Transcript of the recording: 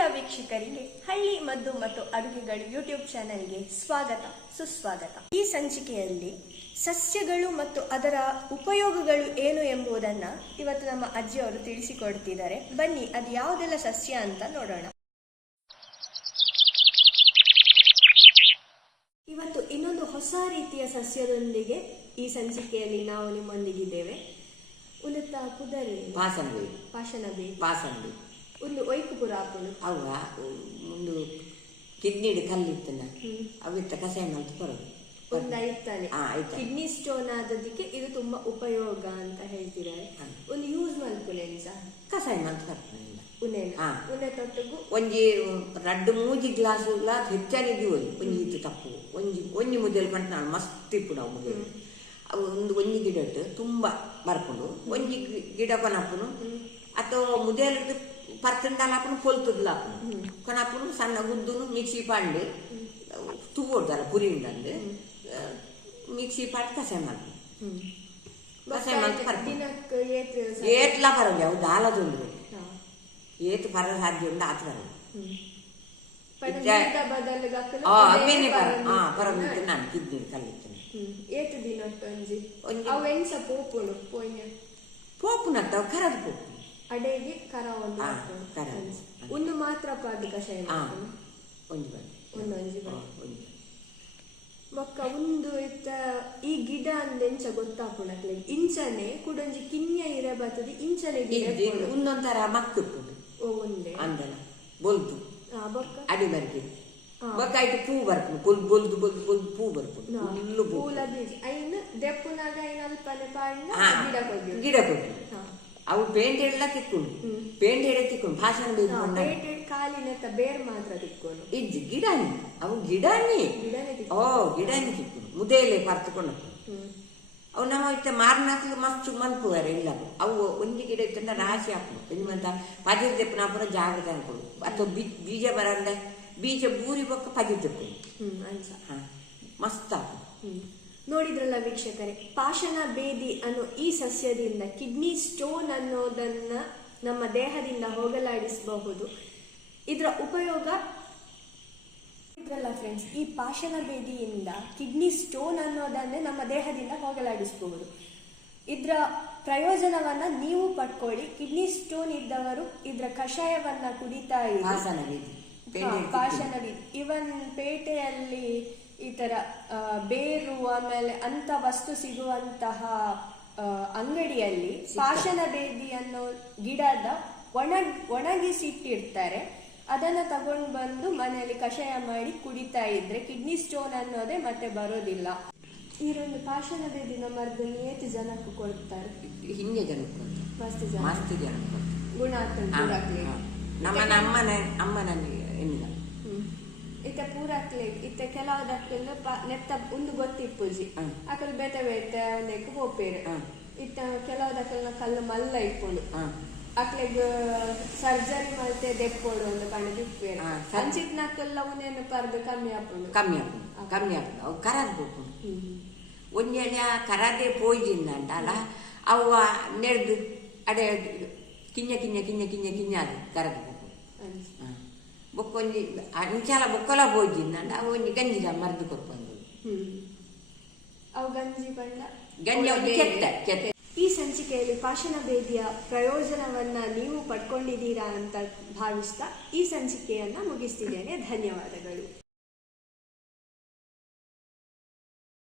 ಎಲ್ಲ ವೀಕ್ಷಕರಿಗೆ ಹಳ್ಳಿ ಮದ್ದು ಮತ್ತು ಅಡುಗೆಗಳು ಯೂಟ್ಯೂಬ್ ಚಾನೆಲ್ಗೆ ಸ್ವಾಗತ ಸುಸ್ವಾಗತ. ಈ ಸಂಚಿಕೆಯಲ್ಲಿ ಸಸ್ಯಗಳು ಮತ್ತು ಅದರ ಉಪಯೋಗಗಳು ಏನು ಎಂಬುದನ್ನ ಇವತ್ತು ನಮ್ಮ ಅಜ್ಜಿಯವರು ತಿಳಿಸಿಕೊಡ್ತಿದ್ದಾರೆ. ಬನ್ನಿ ಅದು ಯಾವುದೆಲ್ಲ ಸಸ್ಯ ಅಂತ ನೋಡೋಣ. ಇವತ್ತು ಇನ್ನೊಂದು ಹೊಸ ರೀತಿಯ ಸಸ್ಯದೊಂದಿಗೆ ಈ ಸಂಚಿಕೆಯಲ್ಲಿ ನಾವು ನಿಮ್ಮೊಂದಿಗಿದ್ದೇವೆ. ಉನ್ನತ ಕುದರೆ ಪಾಷಣಬೆ ಒಂದು ಒಯ್ಕು ಪುರ ಹಾಕೊಂಡು ಅವ ಒಂದು ಕಿಡ್ನಿಡ್ ಕಲ್ಲಿತ್ತನ ಅವಿತ್ತ ಕಷಾಯ ಮಲ್ತು ಬರೋದು ಒಂದು ಐತಾನೆ. ಕಿಡ್ನಿ ಸ್ಟೋನ್ ಆದದಕ್ಕೆ ಇದು ತುಂಬಾ ಉಪಯೋಗ ಅಂತ ಹೇಳ್ತಿದ್ದಾರೆ. ಒಂದು ಯೂಸ್ ಮಲ್ಪುಲೆನ್ಸ ಕಷಾಯ ಮಲ್ತು ಬರ್ತದೆ ಉನ್ನೆ ತೊಟ್ಟಗು ಒಂಜಿ ರಡ್ಡು ಮೂಜಿ ಗ್ಲಾಸ್ ಹೆಚ್ಚಾನಿದ್ದಿ ಒಂಜಿ ಇತ್ತು ತಪ್ಪು ಒಂಜಿ ಮುದ್ದೆಲ್ ಕಂಡು ನಾನು ಮಸ್ತ್ ಇಪ್ಪುಡು ಅವು ಮುದ್ದೆಲ್ ಅವು ಒಂಜಿ ಗಿಡ ಇಟ್ಟು ತುಂಬಾ ಬರ್ಕೊಂಡು ಒಂಜಿ ಗಿಡ ಕೊನಪ್ಪನು ಅಥವಾ ಮುದ್ದೆಲ್ ಪರ್ತಂಡಾಲ ಹಾಕೊಂಡು ಪೊಲ್ತದ್ಲ ಹಾಕೊಂಡು ಕೊನಪ್ಪನು ಸಣ್ಣ ಗುದ್ದುನು ಮಿಕ್ಸಿ ಪಾಂಡು ತೂಗೊಡ್ದಲ್ಲ ಪುರಿ ಉಂಡಂದು ಮಿಕ್ಸಿ ಪಾಟ್ ಕಷಾಯ ಮಾಡ್ತು ಕಷಾಯ ಮಾಡ್ತು ಏಟ್ಲ ಬರೋದು ಅವು ದಾಲ ತೊಂದ್ರೆ ಏತು ಪರ ಸಾಧ್ಯ ಉಂಡು ಆತ ಬರೋದು ನಾನು ಕಿಡ್ನಿ ಕಲ್ಲಿತ್ತೇನೆ ಪೋಪು ನಟ್ಟ ಕರದ ಪೋಪು ಅಡೆಗೆ ಕರ ಒಂದು ಮಾತ್ರ ಪಾದ ಕಷಾಯ ಬೊಕ್ಕ ಒಂದು ಇತ್ತ ಈ ಗಿಡ ಅಂದೆಂಚ ಗೊತ್ತಾಪುಣಕ್ಲೆ ಇಂಚನೆ ಕುಡೊಂಜಿ ಕಿನ್ಯ ಇರಬಾತದಿ ಇಂಚನೆ ಗಿಡ ಒಂದೊಂಥರ ಮಕ್ಕಳು ಒಂದೇ ಅಂದನ ಬೊಲ್ದು ಬೊಕ್ಕ ಅಡಿ ಬರ್ಗೆ ಬೊಕ್ಕ ಆಯ್ತು ಪೂ ಬರ್ಪು ಬೊಲ್ದು ಬೊಲ್ದು ಬೊಲ್ದು ಪೂ ಬರ್ಪು ಪೂಲ ಬೀಜ ಐನ್ ದೆಪ್ಪುನಾಗ ಐನ್ ಅಲ್ಪನೆ ಪಾಡಿನ ಗಿಡ ಕೊಟ್ಟು ಅವು ಪೇಂಟ್ ಎಲ್ಲ ತಿಕ್ಕೊಂಡು ಪೇಂಟ್ ಎಡೆ ತಿಕ್ಕೊಂಡು ಭಾಷಣ ಕಾಲಿನ ಬೇರ್ ಮಾತ್ರ ತಿಕ್ಕೊಂಡು ಇಜ್ಜಿ ಗಿಡಾನಿ ಅವು ಗಿಡಾನಿ ಗಿಡಾನಿ ತಿಕ್ಕೊಂಡು ಮುದೇಲೆ ಪರ್ತಕೊಂಡು ಅವು ನಮ್ಮ ಇತ್ತ ಮಾರ್ನಾಕ್ಲು ಮಸ್ತ್ ಮಲ್ಪುವಾರೆ ಇಲ್ಲ ಅವು ಒಂಜಿ ಗಿಡ ಇತ್ತಂದ ರಾಶಿ ಹಾಕೊಂಡು ಎಂತ ಪದಿರ್ ತೆಪ್ಪನ ಪುರ ಜಾಗ್ರತೆ ಅನ್ಕೊಡು ಅಥವಾ ಬೀಜ ಬರಂದೆ ಬೀಜ ಬೂರಿ ಬೊಕ್ಕ ಪದಿರ್ ತೆಪ್ಪು ಮಸ್ತ್ ಹಾಕು. ನೋಡಿದ್ರಲ್ಲ ವೀಕ್ಷಕರೇ, ಪಾಷಣ ಬೇದಿ ಅನ್ನೋ ಈ ಸಸ್ಯದಿಂದ ಕಿಡ್ನಿ ಸ್ಟೋನ್ ಅನ್ನೋದನ್ನ ನಮ್ಮ ದೇಹದಿಂದ ಹೋಗಲಾಡಿಸಬಹುದು. ಇದರ ಉಪಯೋಗ ಇದ್ರಲ್ಲ ಫ್ರೆಂಡ್ಸ್, ಈ ಪಾಷಣ ಬೇದಿಯಿಂದ ಕಿಡ್ನಿ ಸ್ಟೋನ್ ಅನ್ನೋದನ್ನೇ ನಮ್ಮ ದೇಹದಿಂದ ಹೋಗಲಾಡಿಸಬಹುದು. ಇದರ ಪ್ರಯೋಜನವನ್ನ ನೀವು ಪಡ್ಕೊಳ್ಳಿ. ಕಿಡ್ನಿ ಸ್ಟೋನ್ ಇದ್ದವರು ಇದರ ಕಷಾಯವನ್ನ ಕುಡಿತಾ ಇದ್ದಾರೆ. ಪಾಷಣ ಬೇದಿ ಇವನ್ ಪೇಟೆಯಲ್ಲಿ ಈ ತರ ಬೇರು ಆಮೇಲೆ ಅಂತ ವಸ್ತು ಸಿಗುವಂತಹ ಅಂಗಡಿಯಲ್ಲಿ ಪಾಷಣ ಬೇದಿ ಅನ್ನೋ ಗಿಡದ ಒಣಗಿಸಿಟ್ಟಿರ್ತಾರೆ. ಅದನ್ನ ತಗೊಂಡು ಬಂದು ಮನೆಯಲ್ಲಿ ಕಷಾಯ ಮಾಡಿ ಕುಡಿತಾ ಇದ್ರೆ ಕಿಡ್ನಿ ಸ್ಟೋನ್ ಅನ್ನೋದೇ ಮತ್ತೆ ಬರೋದಿಲ್ಲ. ಇದೊಂದು ಪಾಷಣ ಬೇದಿನ ಮರದಲ್ಲಿ ಏತು ಜನಕ್ಕೂ ಕೊಡ್ತಾರೆ, ಹಿಂಗೆ ಜನಕ್ಕೂ ಮಸ್ತ್ ಜನ ಗುಣ ಅಮ್ಮನಲ್ಲಿ ಇತ್ತ ಪೂರಾಕ್ಲೆ ಇತ್ತ ಕೆಲವದಕ್ಕೆಲ್ಲ ನೆತ್ತ ಒಂದು ಗೊತ್ತಿಪ್ಪುಜಿ ಅಕಲ್ ಬೇತೆ ಬೇತೆ ನೆಕ್ಕು ಹೋಪೇರು ಇತ್ತ ಕೆಲವದಕ್ಕೆಲ್ಲ ಕಲ್ಲು ಮಲ್ಲ ಇಪ್ಪುಂಡು ಅಕ್ಲೆಗ್ ಸರ್ಜರಿ ಮಲ್ತೆ ದೆಪ್ಪೋಡು ಒಂದು ಕಣ್ಣು ಇಪ್ಪೇರು ಅಂಚಿತ್ನಕ್ಕೆಲ್ಲ ಉನ್ನೇನು ಪರ್ದು ಕಮ್ಮಿ ಆಪುಂಡು ಅವು ಕರಾದ್ ಬೇಕು ಒಂಜೆಲೆ ಕರಾದೆ ಪೋಯ್ಜಿಂದ ಅಂತಲ್ಲ ಅವ ನೆಡ್ದು ಅಡೆ ಕಿನ್ಯ ಅದು ಕರದ್ ಬೇಕು ಬೊಕ್ಕೊಂಜಿ ಅಂಚಾಲ ಬೊಕ್ಕಲ ಬೋಜಿಂದ ಅವು ಒಂಜಿ ಗಂಜಿದ ಮರ್ದು ಕೊಪ್ಪಂದು ಅವು ಗಂಜಿ ಬಣ್ಣ ಗಂಜಿ ಕೆತ್ತ. ಈ ಸಂಚಿಕೆಯಲ್ಲಿ ಪಾಷಣ ಬೇದಿಯ ಪ್ರಯೋಜನವನ್ನ ನೀವು ಪಡ್ಕೊಂಡಿದ್ದೀರಾ ಅಂತ ಭಾವಿಸ್ತಾ ಈ ಸಂಚಿಕೆಯನ್ನ ಮುಗಿಸ್ತಿದ್ದೇನೆ. ಧನ್ಯವಾದಗಳು.